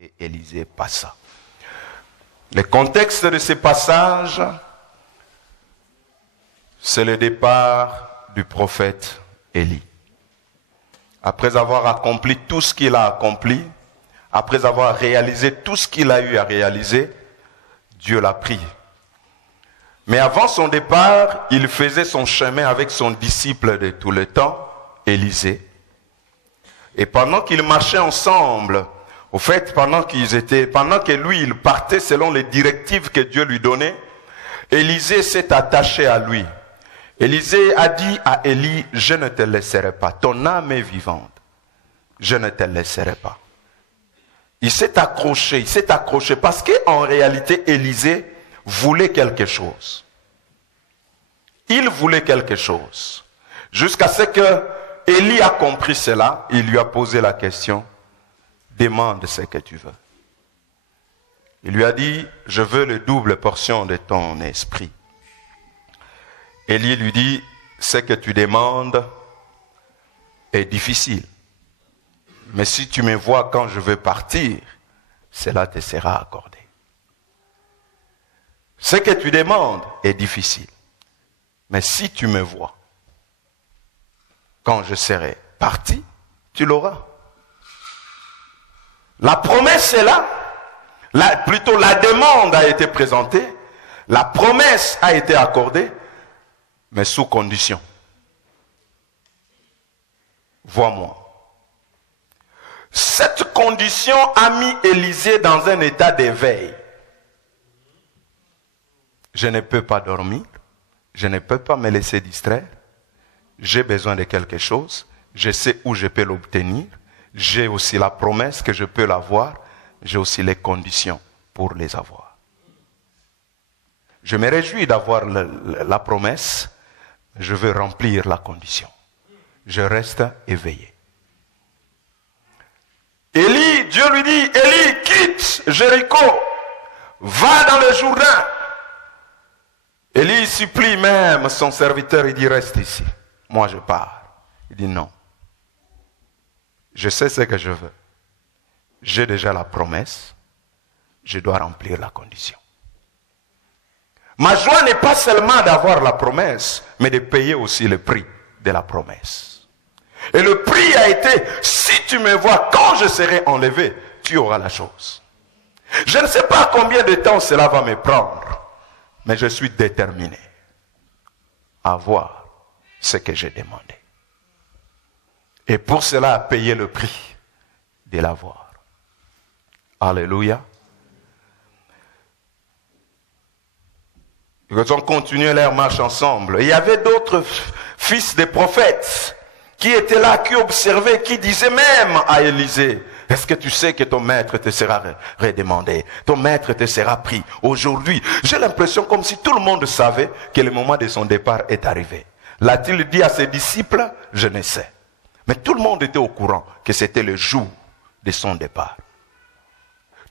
Et Élisée passa. Le contexte de ces passages, c'est le départ du prophète Élie. Après avoir accompli tout ce qu'il a accompli, après avoir réalisé tout ce qu'il a eu à réaliser, Dieu l'a pris. Mais avant son départ, il faisait son chemin avec son disciple de tout le temps, Élisée. Et pendant qu'ils marchaient ensemble, au fait, pendant que lui, il partait selon les directives que Dieu lui donnait, Élisée s'est attaché à lui. Élisée a dit à Élie, je ne te laisserai pas, ton âme est vivante, je ne te laisserai pas. Il s'est accroché parce qu'en réalité, Élisée voulait quelque chose. Il voulait quelque chose. Jusqu'à ce que Élie a compris cela, il lui a posé la question, demande ce que tu veux. Il lui a dit, je veux le double portion de ton esprit. Élie lui dit, ce que tu demandes est difficile. Mais si tu me vois quand je veux partir, cela te sera accordé. Ce que tu demandes est difficile. Mais si tu me vois quand je serai parti, tu l'auras. La promesse est là. Plutôt la demande a été présentée. La promesse a été accordée. Mais sous condition. Vois-moi. Cette condition a mis Élisée dans un état d'éveil. Je ne peux pas dormir. Je ne peux pas me laisser distraire. J'ai besoin de quelque chose. Je sais où je peux l'obtenir. J'ai aussi la promesse que je peux l'avoir. J'ai aussi les conditions pour les avoir. Je me réjouis d'avoir la promesse. Je veux remplir la condition. Je reste éveillé. Élie, Dieu lui dit, Élie, quitte Jéricho. Va dans le Jourdain. Élie supplie même son serviteur, il dit, reste ici. Moi je pars. Il dit non. Je sais ce que je veux. J'ai déjà la promesse. Je dois remplir la condition. Ma joie n'est pas seulement d'avoir la promesse, mais de payer aussi le prix de la promesse. Et le prix a été, si tu me vois quand je serai enlevé, tu auras la chose. Je ne sais pas combien de temps cela va me prendre, mais je suis déterminé à avoir ce que j'ai demandé. Et pour cela, à payer le prix de l'avoir. Alléluia. Ils ont continué leur marche ensemble. Il y avait d'autres fils des prophètes qui étaient là, qui observaient, qui disaient même à Élisée, est-ce que tu sais que ton maître te sera redemandé? Ton maître te sera pris aujourd'hui. J'ai l'impression comme si tout le monde savait que le moment de son départ est arrivé. L'a-t-il dit à ses disciples? Je ne sais. Mais tout le monde était au courant que c'était le jour de son départ.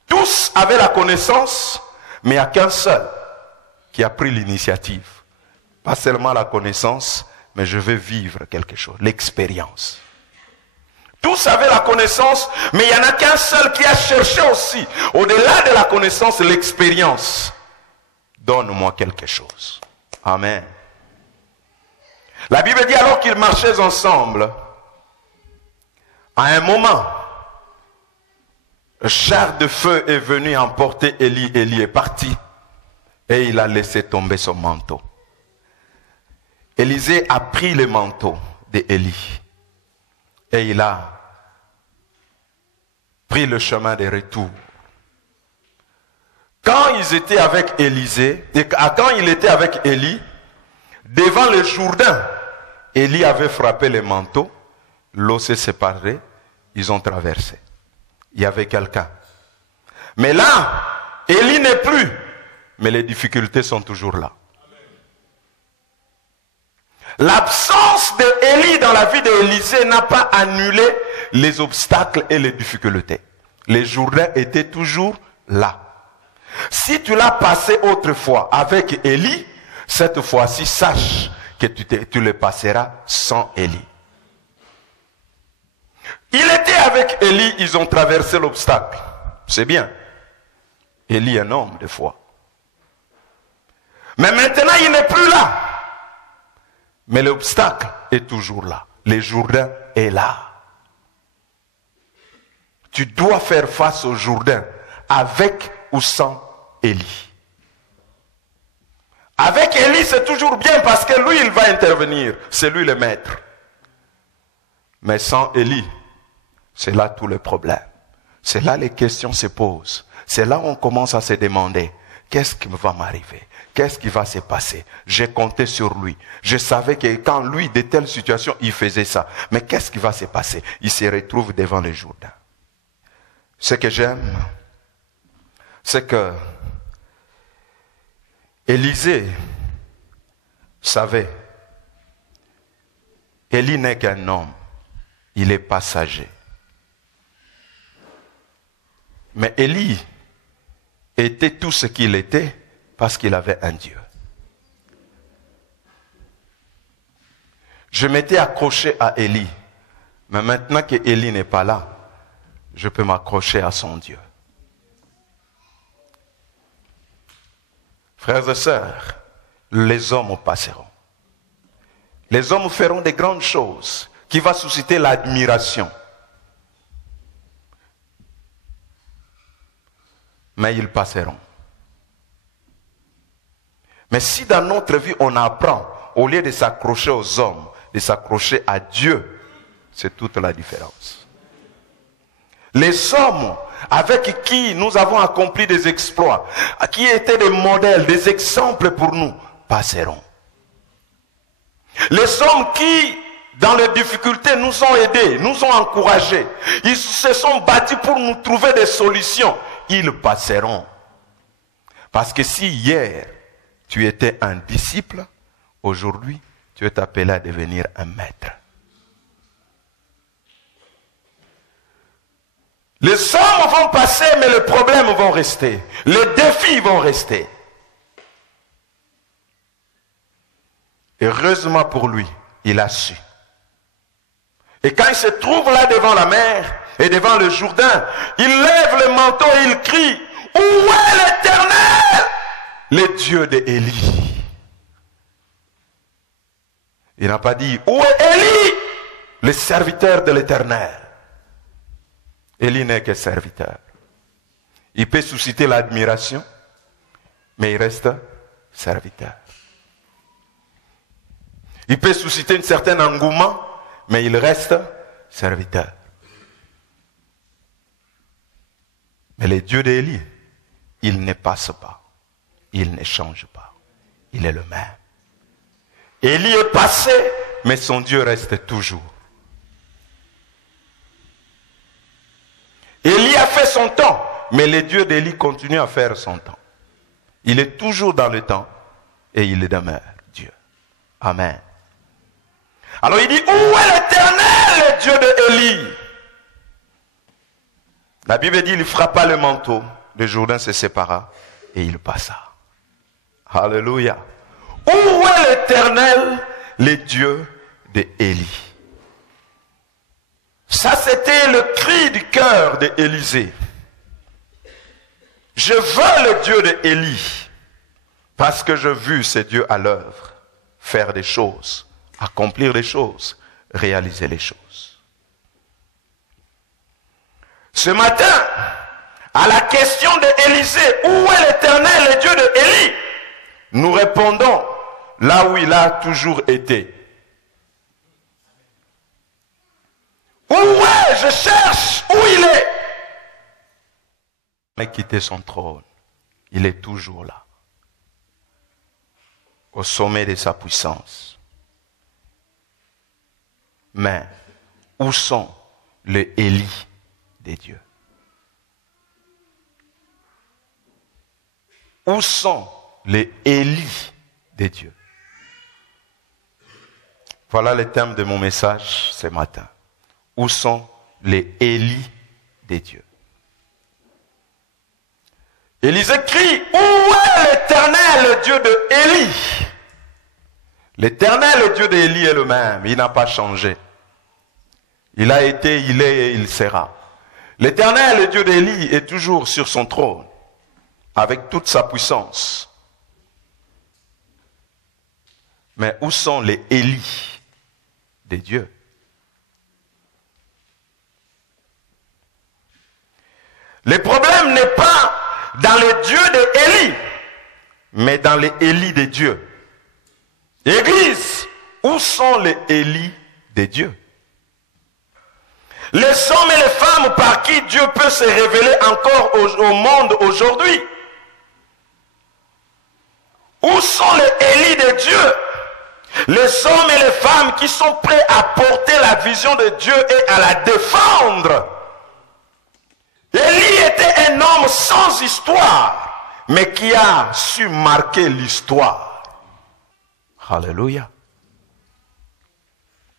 Tous avaient la connaissance, mais il n'y a qu'un seul qui a pris l'initiative. Pas seulement la connaissance, mais je veux vivre quelque chose, l'expérience. Tous avaient la connaissance, mais il n'y en a qu'un seul qui a cherché aussi, au-delà de la connaissance, l'expérience. Donne-moi quelque chose. Amen. La Bible dit alors qu'ils marchaient ensemble, à un moment, le char de feu est venu emporter Élie. Élie est parti et il a laissé tomber son manteau. Élisée a pris le manteau d'Élie et il a pris le chemin de retour. Quand ils étaient avec quand il était avec Élie, devant le Jourdain, Élie avait frappé le manteau, l'eau s'est séparée, ils ont traversé. Il y avait quelqu'un. Mais là, Élie n'est plus, mais les difficultés sont toujours là. L'absence d'Élie dans la vie d'Élisée n'a pas annulé les obstacles et les difficultés. Les Jourdains étaient toujours là. Si tu l'as passé autrefois avec Élie, cette fois-ci, sache que tu le passeras sans Élie. Il était avec Élie, ils ont traversé l'obstacle. C'est bien. Élie est un homme de foi. Mais maintenant, il n'est plus là. Mais l'obstacle est toujours là. Le Jourdain est là. Tu dois faire face au Jourdain avec ou sans Élie. Avec Élie, c'est toujours bien parce que lui, il va intervenir. C'est lui le maître. Mais sans Élie, c'est là tout le problème. C'est là les questions se posent. C'est là où on commence à se demander, qu'est-ce qui va m'arriver? Qu'est-ce qui va se passer? J'ai compté sur lui. Je savais que quand lui, de telles situations, il faisait ça. Mais qu'est-ce qui va se passer? Il se retrouve devant le Jourdain. Ce que j'aime, c'est que Élisée savait, Élie n'est qu'un homme, il est passager. Mais Élie était tout ce qu'il était parce qu'il avait un Dieu. Je m'étais accroché à Élie, mais maintenant que Élie n'est pas là, je peux m'accrocher à son Dieu. Frères et sœurs, les hommes passeront. Les hommes feront des grandes choses qui vont susciter l'admiration. Mais ils passeront. Mais si dans notre vie on apprend, au lieu de s'accrocher aux hommes, de s'accrocher à Dieu, c'est toute la différence. Les hommes avec qui nous avons accompli des exploits, qui étaient des modèles, des exemples pour nous, passeront. Les hommes qui, dans les difficultés, nous ont aidés, nous ont encouragés, ils se sont battus pour nous trouver des solutions, ils passeront. Parce que si hier, tu étais un disciple, aujourd'hui, tu es appelé à devenir un maître. Les hommes vont passer, mais les problèmes vont rester. Les défis vont rester. Heureusement pour lui, il a su. Et quand il se trouve là devant la mer et devant le Jourdain, il lève le manteau et il crie, « Où est l'Éternel, le Dieu d'Élie ?» Il n'a pas dit, « Où est Élie, le serviteur de l'Éternel ?» Élie n'est que serviteur. Il peut susciter l'admiration, mais il reste serviteur. Il peut susciter un certain engouement, mais il reste serviteur. Mais le Dieu d'Élie, il ne passe pas. Il ne change pas. Il est le même. Élie est passé, mais son Dieu reste toujours. Élie a fait son temps, mais le Dieu d'Élie continue à faire son temps. Il est toujours dans le temps et il demeure Dieu. Amen. Alors il dit, où est l'Éternel, le Dieu d'Élie? La Bible dit, il frappa le manteau, le Jourdain se sépara et il passa. Alléluia. Où est l'Éternel, le Dieu d'Élie? Ça, c'était le cri du cœur d'Élisée. Je veux le Dieu d'Élie, parce que j'ai vu ce Dieu à l'œuvre, faire des choses, accomplir des choses, réaliser les choses. Ce matin, à la question d'Élisée, où est l'Éternel, le Dieu d'Élie? Nous répondons là où il a toujours été. Où est? Je cherche. Où il est? Il n'a quitté son trône. Il est toujours là. Au sommet de sa puissance. Mais où sont les Élie des dieux? Où sont les Élie des dieux? Voilà le thème de mon message ce matin. Où sont les Élie des dieux? Élisée crie, où est l'Éternel, le Dieu de Élie? L'Éternel, le Dieu d'Élie est le même, il n'a pas changé. Il a été, il est et il sera. L'Éternel, le Dieu d'Élie, est toujours sur son trône, avec toute sa puissance. Mais où sont les Élis des dieux? Le problème n'est pas dans les dieux d'Élie, mais dans les Élis des dieux. Église, où sont les Élis des dieux? Les hommes et les femmes par qui Dieu peut se révéler encore au monde aujourd'hui. Où sont les Élis de Dieu? Les hommes et les femmes qui sont prêts à porter la vision de Dieu et à la défendre. Élie était un homme sans histoire, mais qui a su marquer l'histoire. Alléluia.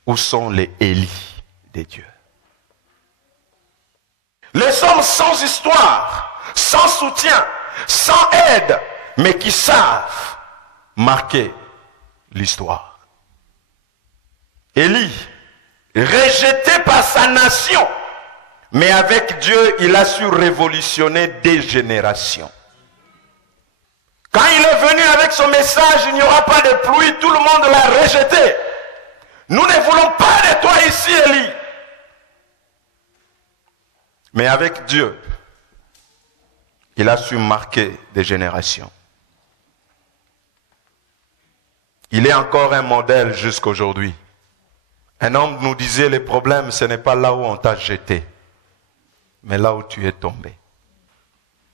Où sont les Élis de Dieu? Les hommes sans histoire, sans soutien, sans aide, mais qui savent marquer l'histoire. Élie, rejeté par sa nation, mais avec Dieu, il a su révolutionner des générations. Quand il est venu avec son message, il n'y aura pas de pluie, tout le monde l'a rejeté. Nous ne voulons pas de toi ici, Élie. Mais avec Dieu, il a su marquer des générations. Il est encore un modèle jusqu'aujourd'hui. Un homme nous disait, le problème, ce n'est pas là où on t'a jeté, mais là où tu es tombé.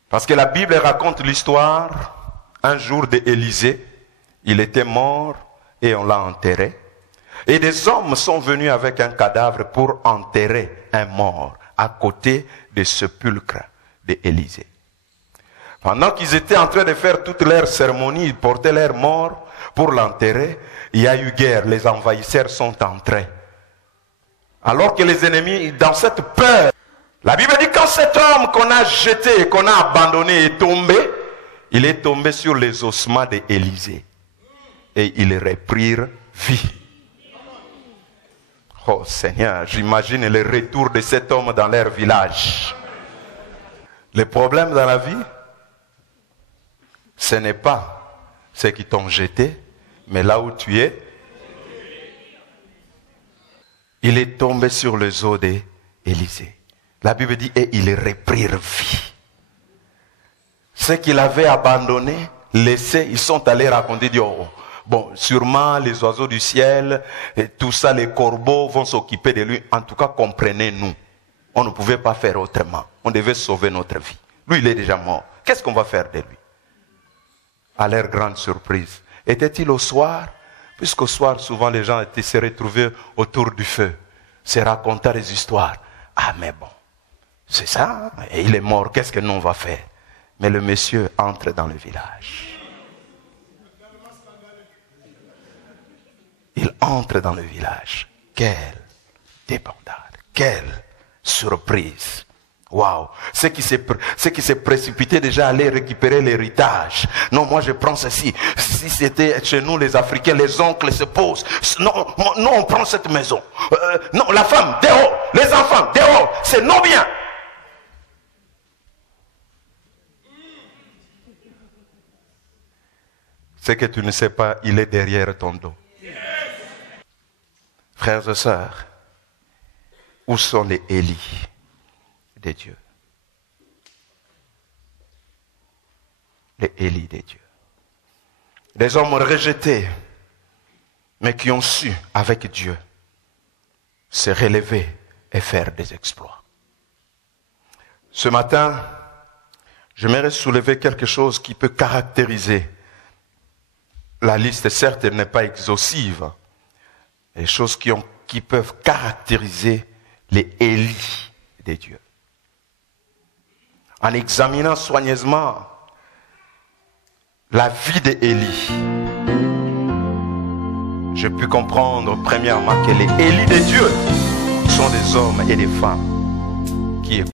Parce que la Bible raconte l'histoire, un jour d'Élisée, il était mort et on l'a enterré. Et des hommes sont venus avec un cadavre pour enterrer un mort à côté des sépulcres d'Élisée. Pendant qu'ils étaient en train de faire toute leur cérémonie, ils portaient leur mort pour l'enterrer, il y a eu guerre, les envahisseurs sont entrés. Alors que les ennemis, dans cette peur, la Bible dit quand cet homme qu'on a jeté, qu'on a abandonné est tombé, il est tombé sur les ossements d'Élisée. Et ils reprirent vie. Oh Seigneur, j'imagine le retour de cet homme dans leur village. Le problème dans la vie, ce n'est pas ceux qui t'ont jeté, mais là où tu es, il est tombé sur les os d'Élisée. La Bible dit, et ils reprirent vie. Ceux qu'il avait abandonnés, laissés, ils sont allés raconter, Dieu, oh, bon, sûrement les oiseaux du ciel, et tout ça, les corbeaux vont s'occuper de lui. En tout cas, comprenez-nous. On ne pouvait pas faire autrement. On devait sauver notre vie. Lui, il est déjà mort. Qu'est-ce qu'on va faire de lui? À leur grande surprise. Était-il au soir? Puisqu'au soir, souvent, les gens étaient se retrouver autour du feu, se raconter des histoires. Ah, mais bon, c'est ça, et il est mort, qu'est-ce que nous on va faire? Mais le monsieur entre dans le village. Il entre dans le village. Quelle débandade, quelle surprise. Waouh, ceux qui s'est précipité déjà à aller récupérer l'héritage. Non, moi je prends ceci. Si c'était chez nous les Africains, les oncles se posent. Non, on prend cette maison. Non, la femme, dehors. Les enfants, dehors. C'est nos biens. Ce que tu ne sais pas, il est derrière ton dos. Frères et sœurs, où sont les Élis de Dieu? Les Élis de Dieu. Des hommes rejetés, mais qui ont su, avec Dieu, se relever et faire des exploits. Ce matin, j'aimerais soulever quelque chose qui peut caractériser. La liste, certes, n'est pas exhaustive. Les choses qui peuvent caractériser les Élis de Dieu. En examinant soigneusement la vie d'Élie, j'ai pu comprendre premièrement que les Élis de Dieu sont des hommes et des femmes qui